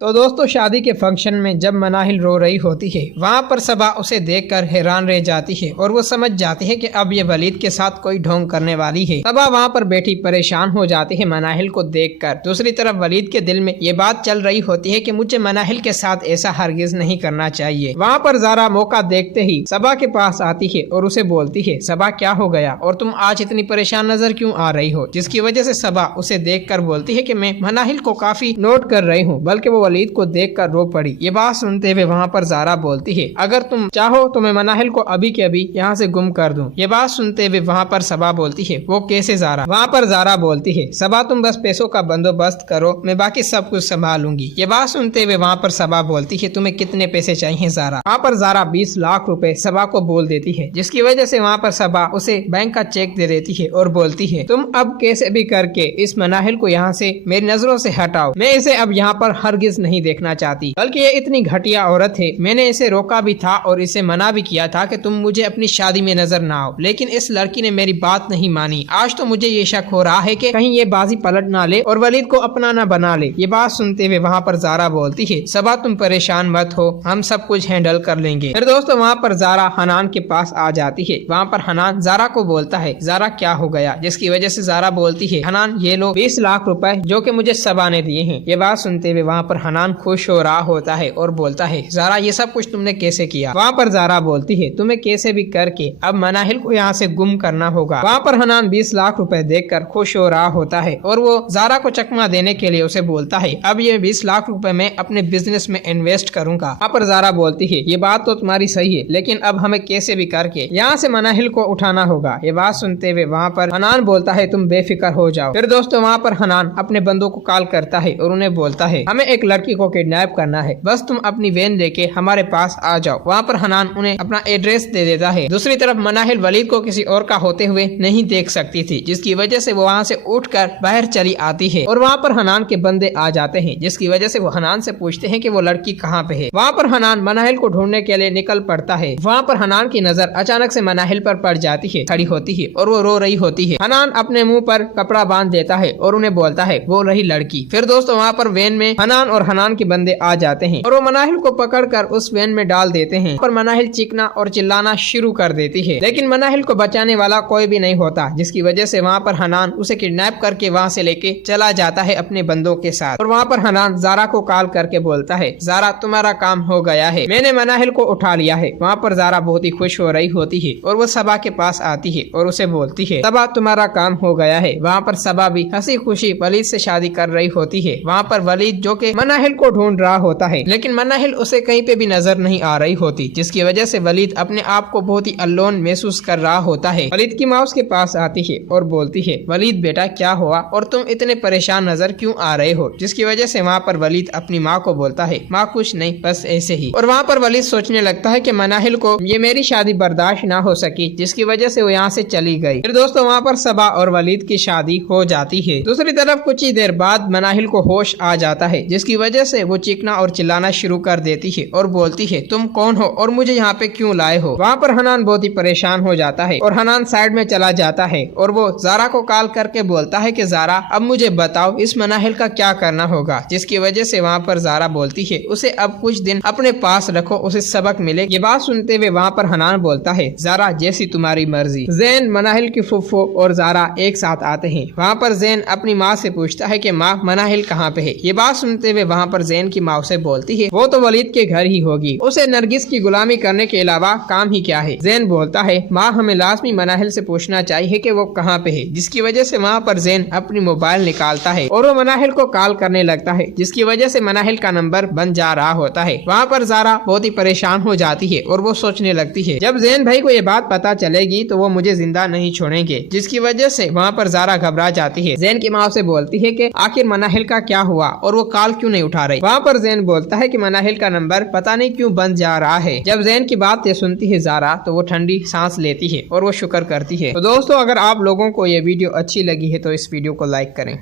तो दोस्तों शादी के फंक्शन में जब मनाहिल रो रही होती है वहाँ पर सबा उसे देखकर हैरान रह जाती है और वो समझ जाती है कि अब ये वलीद के साथ कोई ढोंग करने वाली है। सबा वहाँ पर बैठी परेशान हो जाती है मनाहिल को देखकर। दूसरी तरफ वलीद के दिल में ये बात चल रही होती है कि मुझे मनाहिल के साथ ऐसा हरगिज नहीं करना चाहिए। वहाँ पर ज़ारा मौका देखते ही सबा के पास आती है और उसे बोलती है, सबा क्या हो गया और तुम आज इतनी परेशान नजर क्यों आ रही हो? जिसकी वजह से सबा उसे देखकर बोलती है कि मैं मनाहिल को काफी नोट कर रही हूँ, बल्कि वो वलीद को देखकर रो पड़ी। ये बात सुनते हुए वहाँ पर ज़ारा बोलती है, अगर तुम चाहो तो मैं मनाहिल को अभी के अभी यहाँ से गुम कर दूं। ये बात सुनते हुए वहाँ पर सबा बोलती है, वो कैसे ज़ारा? वहाँ पर ज़ारा बोलती है, सबा तुम बस पैसों का बंदोबस्त करो, मैं बाकी सब कुछ संभालूंगी। ये बात सुनते हुए वहाँ पर सबा बोलती है, तुम्हें कितने पैसे चाहिए ज़ारा? वहाँ पर ज़ारा 20 लाख रुपए सबा को बोल देती है, जिसकी वजह से वहाँ पर सबा उसे बैंक का चेक दे देती है और बोलती है, तुम अब कैसे भी करके इस मनाहिल को यहाँ से मेरी नजरों से हटाओ। मैं इसे अब यहाँ पर हरगिज नहीं देखना चाहती, बल्कि ये इतनी घटिया औरत है। मैंने इसे रोका भी था और इसे मना भी किया था कि तुम मुझे अपनी शादी में नजर ना आओ, लेकिन इस लड़की ने मेरी बात नहीं मानी। आज तो मुझे ये शक हो रहा है कि कहीं ये बाजी पलट ना ले और वलीद को अपना ना बना ले। ये बात सुनते हुए वहाँ पर ज़ारा बोलती है, सबा तुम परेशान मत हो, हम सब कुछ हैंडल कर लेंगे। फिर दोस्तों वहाँ पर ज़ारा हनान के पास आ जाती है। वहाँ पर हनान ज़ारा को बोलता है, ज़ारा क्या हो गया? जिसकी वजह से ज़ारा बोलती है, हनान ये लो 20 लाख रुपए जो कि मुझे सबा ने दिए हैं। ये बात सुनते हुए वहाँ पर हनान खुश हो रहा होता है और बोलता है, ज़ारा ये सब कुछ तुमने कैसे किया? वहाँ पर ज़ारा बोलती है, तुम्हें कैसे भी करके अब मनाहिल को यहाँ से गुम करना होगा। वहाँ पर हनान 20 लाख रुपए देखकर खुश हो रहा होता है और वो ज़ारा को चकमा देने के लिए उसे बोलता है, अब ये 20 लाख रुपए मैं अपने बिजनेस में इन्वेस्ट करूंगा। वहाँ पर ज़ारा बोलती है, ये बात तो तुम्हारी सही है, लेकिन अब हमें कैसे भी करके यहाँ से मनाहिल को उठाना होगा। ये बात सुनते हुए वहाँ पर हनान बोलता है, तुम बेफिक्र हो जाओ। फिर दोस्तों वहाँ पर हनान अपने बंदों को कॉल करता है और उन्हें बोलता है, हमें एक लड़की को किडनैप करना है, बस तुम अपनी वैन लेके हमारे पास आ जाओ। वहाँ पर हनान उन्हें अपना एड्रेस दे देता है। दूसरी तरफ मनाहिल वलीद को किसी और का होते हुए नहीं देख सकती थी, जिसकी वजह से वो वहाँ से उठकर बाहर चली आती है और वहाँ पर हनान के बंदे आ जाते हैं, जिसकी वजह से वो हनान से पूछते हैं कि वो लड़की कहाँ पे है। वहाँ पर हनान मनाहिल को ढूंढने के लिए निकल पड़ता है। वहाँ पर हनान की नजर अचानक से मनाहिल पर पड़ जाती है, खड़ी होती है और वो रो रही होती है। हनान अपने मुँह पर कपड़ा बांध देता है और उन्हें बोलता है, वो रही लड़की। फिर दोस्तों वहाँ पर वैन में हनान और हनान के बंदे आ जाते हैं और वो मनाहिल को पकड़कर उस वैन में डाल देते हैं और मनाहिल चीखना और चिल्लाना शुरू कर देती है, लेकिन मनाहिल को बचाने वाला कोई भी नहीं होता, जिसकी वजह से वहाँ पर हनान उसे किडनैप करके वहाँ से लेके चला जाता है अपने बंदों के साथ। और वहाँ पर हनान ज़ारा को कॉल करके बोलता है, ज़ारा तुम्हारा काम हो गया है, मैंने मनाहिल को उठा लिया है। वहाँ पर ज़ारा बहुत ही खुश हो रही होती है और वो सबा के पास आती है और उसे बोलती है, सबा तुम्हारा काम हो गया है। वहाँ पर सबा भी हंसी खुशी वलीद से शादी कर रही होती है। वहाँ पर वलीद जो कि मनाहिल को ढूंढ रहा होता है, लेकिन मनाहिल उसे कहीं पे भी नजर नहीं आ रही होती, जिसकी वजह से वलीद अपने आप को बहुत ही अलोन महसूस कर रहा होता है। वलीद की माँ उसके पास आती है और बोलती है, वलीद बेटा क्या हुआ और तुम इतने परेशान नजर क्यों आ रहे हो? जिसकी वजह से वहाँ पर वलीद अपनी माँ को बोलता है, माँ कुछ नहीं, बस ऐसे ही। और वहाँ पर वलीद सोचने लगता है कि मनाहिल को ये मेरी शादी बर्दाश्त ना हो सकी, जिसकी वजह से वो यहाँ से चली गई। फिर दोस्तों वहाँ पर सबा और वलीद की शादी हो जाती है। दूसरी तरफ कुछ ही देर बाद मनाहिल को होश आ जाता है, जिसकी वजह से वो चीखना और चिल्लाना शुरू कर देती है और बोलती है, तुम कौन हो और मुझे यहाँ पे क्यों लाए हो? वहाँ पर हनान बहुत ही परेशान हो जाता है और हनान साइड में चला जाता है और वो ज़ारा को कॉल करके बोलता है कि ज़ारा अब मुझे बताओ इस मनाहिल का क्या करना होगा। जिसकी वजह से वहाँ पर ज़ारा बोलती है, उसे अब कुछ दिन अपने पास रखो, उसे सबक मिले। ये बात सुनते हुए वहाँ पर हनान बोलता है, ज़ारा जैसी तुम्हारी मर्जी। जैन मनाहिल की फुफ्फो और ज़ारा एक साथ आते हैं। वहाँ पर जैन अपनी माँ से पूछता है कि माँ मनाहिल कहाँ पे है? ये बात सुनते हुए वहाँ पर जैन की माँ से बोलती है, वो तो वलीद के घर ही होगी, उसे नरगिस की गुलामी करने के अलावा काम ही क्या है? जैन बोलता है, माँ हमें लाजमी मनाहिल से पूछना चाहिए कि वो कहाँ पे है। जिसकी वजह से वहाँ पर जैन अपनी मोबाइल निकालता है और वो मनाहिल को कॉल करने लगता है, जिसकी वजह से मनाहिल का नंबर बन जा रहा होता है। वहाँ पर ज़ारा बहुत ही परेशान हो जाती है और वो सोचने लगती है, जब जैन भाई को ये बात पता चलेगी तो वो मुझे जिंदा नहीं छोड़ेंगे। जिसकी वजह से वहाँ पर ज़ारा घबरा जाती है। जैन की माँ से बोलती है कि आखिर मनाहिल का क्या हुआ और वो कॉल क्यों नहीं उठा रही? वहाँ पर जैन बोलता है कि मनाहिल का नंबर पता नहीं क्यों बंद जा रहा है। जब जैन की बात सुनती है ज़ारा तो वो ठंडी सांस लेती है और वो शुक्र करती है। तो दोस्तों अगर आप लोगों को ये वीडियो अच्छी लगी है तो इस वीडियो को लाइक करें।